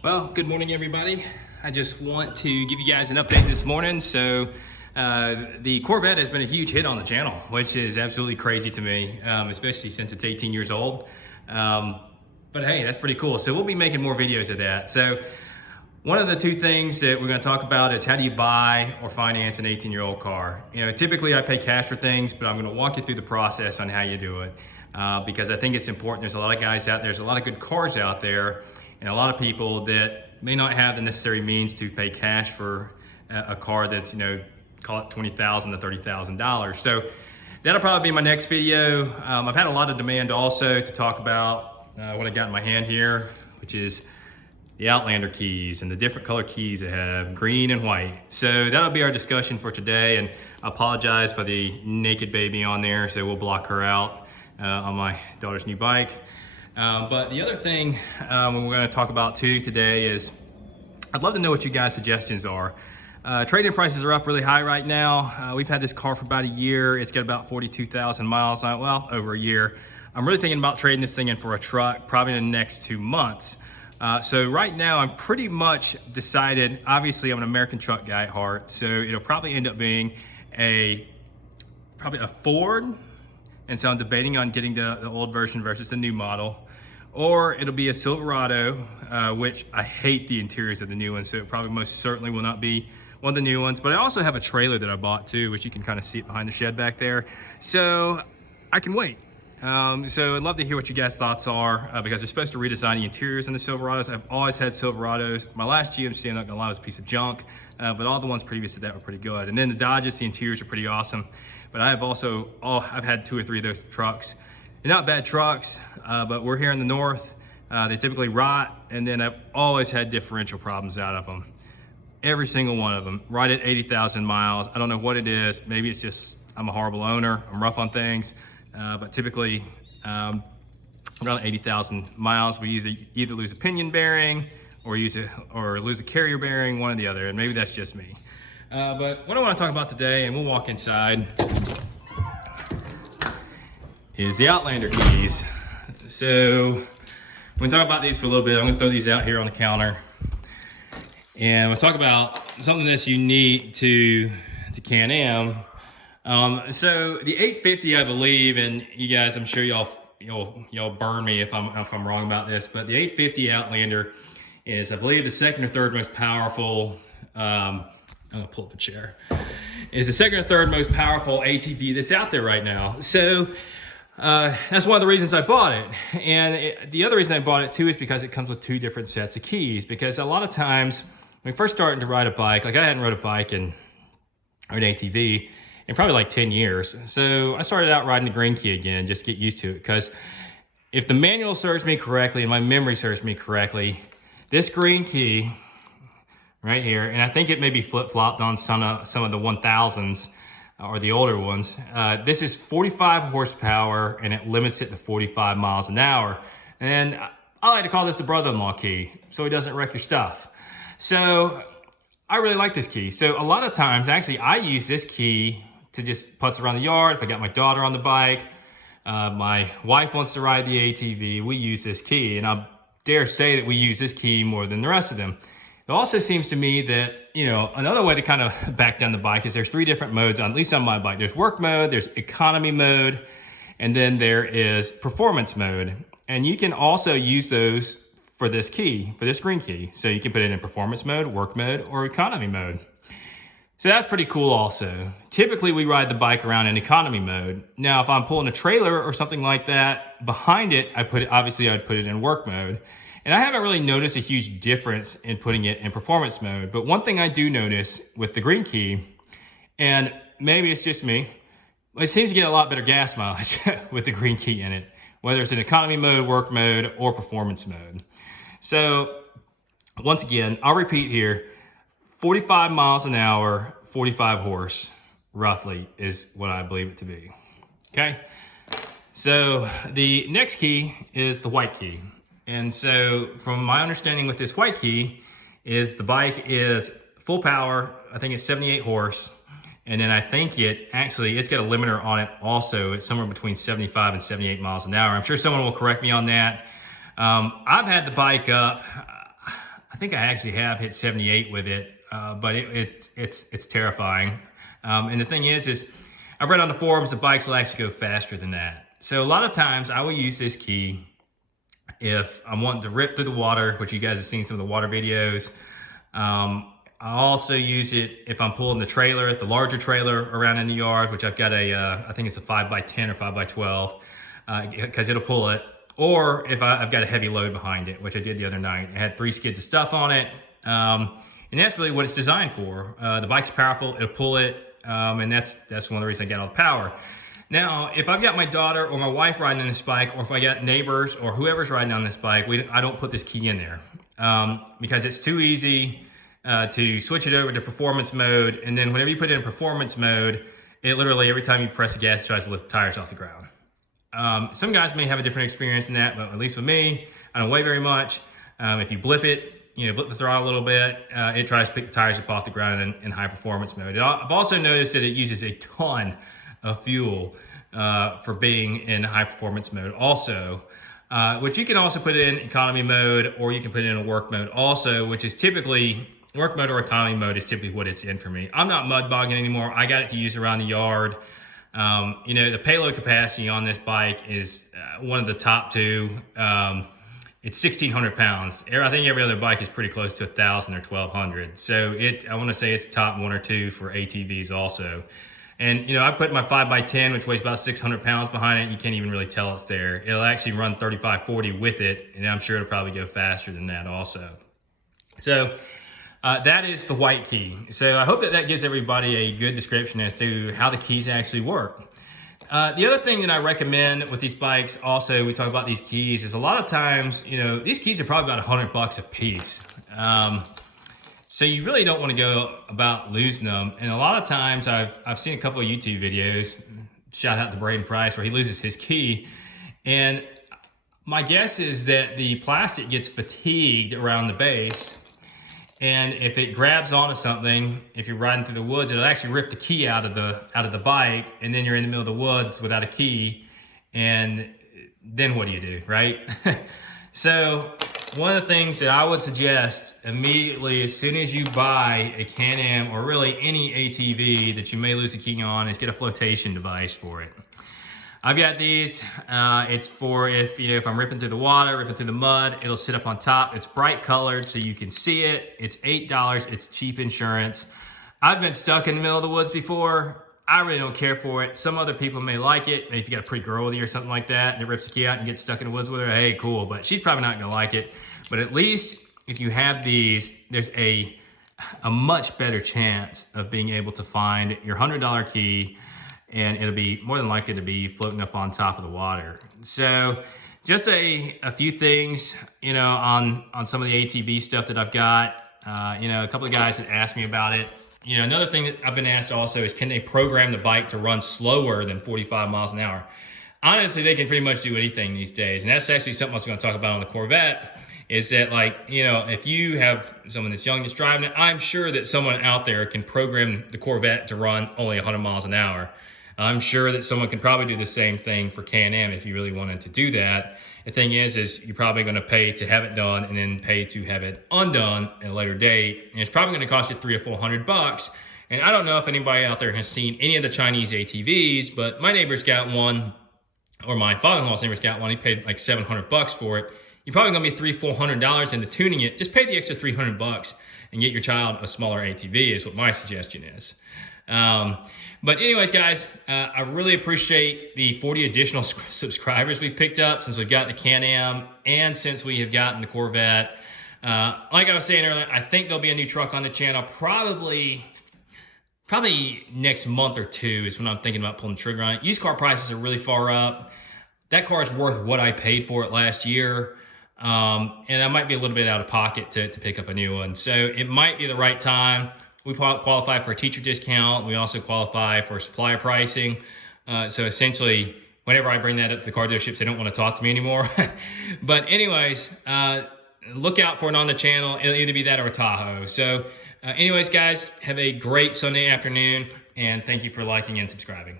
Well, good morning, everybody. I just want to give you guys an update this morning. The Corvette has been a huge hit on the channel, which is absolutely crazy to me, especially since it's 18 years old. But hey, that's pretty cool. So we'll be making more videos of that. So one of the two things that we're going to talk about is how do you buy or finance an 18-year-old car? You know, typically I pay cash for things, but I'm going to walk you through the process on how you do it because I think it's important. There's a lot of guys out there, there's a lot of good cars out there, and a lot of people that may not have the necessary means to pay cash for a car that's, you know, call it $20,000 to $30,000. So that'll probably be my next video. I've had a lot of demand also to talk about what I got in my hand here, which is the Outlander keys and the different color keys they have, green and white. So that'll be our discussion for today, and I apologize for the naked baby on there, so we'll block her out on my daughter's new bike. But the other thing we're going to talk about too today is I'd love to know what you guys' suggestions are. Trade-in prices are up really high right now. We've had this car for about a year. It's got about 42,000 miles on it, well, over a year. I'm really thinking about trading this thing in for a truck probably in the next 2 months. So right now I'm pretty much decided, obviously I'm an American truck guy at heart, so it'll probably end up being probably a Ford. And so I'm debating on getting the old version versus the new model. Or it'll be a Silverado, which I hate the interiors of the new ones, so it probably most certainly will not be one of the new ones. But I also have a trailer that I bought too, which you can kind of see it behind the shed back there. So I can wait. So I'd love to hear what you guys' thoughts are because they're supposed to redesign the interiors in the Silverados. I've always had Silverados. My last GMC, I'm not gonna lie, was a piece of junk, but all the ones previous to that were pretty good. And then the Dodges, the interiors are pretty awesome. But I've had 2 or 3 of those trucks. They're not bad trucks, but we're here in the north. They typically rot, and then I've always had differential problems out of them. Every single one of them, right at 80,000 miles. I don't know what it is. Maybe it's just I'm a horrible owner. I'm rough on things. But typically, around 80,000 miles, we either lose a pinion bearing or lose a carrier bearing, one or the other, and maybe that's just me. But what I want to talk about today, and we'll walk inside, is the Outlander keys. So we're gonna talk about these for a little bit. I'm gonna throw these out here on the counter, and we'll talk about something that's unique to CanAm. So the 850, I believe, and you guys, I'm sure y'all burn me if I'm wrong about this, but the 850 Outlander is, I believe, the second or third most powerful. I'm gonna pull up a chair. Is the second or third most powerful ATV that's out there right now. So that's one of the reasons I bought it. And the other reason I bought it too is because it comes with 2 different sets of keys. Because a lot of times when first starting to ride a bike, like I hadn't rode a bike or an ATV in probably like 10 years. So I started out riding the green key again, just to get used to it. Because if the manual serves me correctly and my memory serves me correctly, this green key right here, and I think it may be flip-flopped on some of the 1000s or the older ones. This is 45 horsepower and it limits it to 45 miles an hour. And I like to call this the brother-in-law key, so he doesn't wreck your stuff. So I really like this key. So a lot of times, actually, I use this key to just putz around the yard. If I got my daughter on the bike, my wife wants to ride the ATV, we use this key. And I dare say that we use this key more than the rest of them. It also seems to me that, you know, another way to kind of back down the bike is there's 3 different modes, at least on my bike. There's work mode, there's economy mode, and then there is performance mode. And you can also use those for this key, for this green key. So you can put it in performance mode, work mode, or economy mode. So that's pretty cool also. Typically we ride the bike around in economy mode. Now, if I'm pulling a trailer or something like that, behind it, I'd put it in work mode. And I haven't really noticed a huge difference in putting it in performance mode. But one thing I do notice with the green key, and maybe it's just me, it seems to get a lot better gas mileage with the green key in it, whether it's in economy mode, work mode, or performance mode. So once again, I'll repeat here, 45 miles an hour, 45 horse, roughly, is what I believe it to be, okay? So the next key is the white key. And so from my understanding with this white key is the bike is full power. I think it's 78 horse. And then I think it's got a limiter on it also. It's somewhere between 75 and 78 miles an hour. I'm sure someone will correct me on that. I've had the bike up. I think I actually have hit 78 with it, but it's terrifying. And the thing is I've read on the forums the bikes will actually go faster than that. So a lot of times I will use this key if I'm wanting to rip through the water, which you guys have seen some of the water videos. I also use it if I'm pulling the trailer, the larger trailer around in the yard, which I've got I think it's a 5x10 or 5x12, because it'll pull it. Or if I've got a heavy load behind it, which I did the other night. It had 3 skids of stuff on it. And that's really what it's designed for. The bike's powerful, it'll pull it, and that's one of the reasons I got all the power. Now, if I've got my daughter or my wife riding on this bike, or if I got neighbors or whoever's riding on this bike, I don't put this key in there because it's too easy to switch it over to performance mode. And then whenever you put it in performance mode, it literally, every time you press the gas, it tries to lift the tires off the ground. Some guys may have a different experience than that, but at least with me, I don't weigh very much. If you blip it, blip the throttle a little bit, it tries to pick the tires up off the ground in high performance mode. I've also noticed that it uses a ton of fuel for being in high performance mode also, which you can also put it in economy mode, or you can put it in a work mode also, which is typically, work mode or economy mode is typically what it's in for me. I'm not mud bogging anymore. I got it to use around the yard. The payload capacity on this bike is one of the top 2. It's 1,600 pounds. I think every other bike is pretty close to 1,000 or 1,200. So I want to say it's top 1 or 2 for ATVs also. And, I put my 5x10, which weighs about 600 pounds behind it. You can't even really tell it's there. It'll actually run 35, 40 with it, and I'm sure it'll probably go faster than that also. So that is the white key. So I hope that gives everybody a good description as to how the keys actually work. The other thing that I recommend with these bikes also, we talk about these keys, is a lot of times, these keys are probably about $100 a piece. So you really don't want to go about losing them. And a lot of times I've seen a couple of YouTube videos, shout out to Braden Price, where he loses his key. And my guess is that the plastic gets fatigued around the base. And if it grabs onto something, if you're riding through the woods, it'll actually rip the key out of the bike, and then you're in the middle of the woods without a key. And then what do you do, right? So one of the things that I would suggest immediately as soon as you buy a CanAm or really any ATV that you may lose a key on is get a flotation device for it. I've got these. It's for if I'm ripping through the water, ripping through the mud, it'll sit up on top. It's bright colored so you can see it. It's $8. It's cheap insurance. I've been stuck in the middle of the woods before. I really don't care for it. Some other people may like it. Maybe if you got a pretty girl with you or something like that and it rips the key out and you get stuck in the woods with her, hey, cool. But she's probably not gonna like it. But at least if you have these, there's a much better chance of being able to find your $100 key, and it'll be more than likely to be floating up on top of the water. So just a few things, on some of the ATV stuff that I've got. A couple of guys had asked me about it. Another thing that I've been asked also is, can they program the bike to run slower than 45 miles an hour? Honestly, they can pretty much do anything these days. And that's actually something I was going to talk about on the Corvette, is that if you have someone that's young that's driving it, I'm sure that someone out there can program the Corvette to run only 100 miles an hour. I'm sure that someone can probably do the same thing for CanAm if you really wanted to do that. The thing is you're probably going to pay to have it done and then pay to have it undone at a later date. And it's probably going to cost you $300 or $400. And I don't know if anybody out there has seen any of the Chinese ATVs, but my neighbor's got one, or my father-in-law's neighbor's got one. He paid like $700 for it. You're probably going to be $300 or $400 into tuning it. Just pay the extra $300 and get your child a smaller ATV is what my suggestion is. But anyways, guys, I really appreciate the 40 additional subscribers we've picked up since we've got the CanAm and since we have gotten the Corvette. Like I was saying earlier, I think there'll be a new truck on the channel probably next month or 2 is when I'm thinking about pulling the trigger on it. Used car prices are really far up. That car is worth what I paid for it last year. And I might be a little bit out of pocket to pick up a new one. So it might be the right time. We qualify for a teacher discount. We also qualify for supplier pricing. So essentially, whenever I bring that up to the car dealerships, they don't want to talk to me anymore. But anyways, look out for it on the channel. It'll either be that or a Tahoe. So anyways, guys, have a great Sunday afternoon, and thank you for liking and subscribing.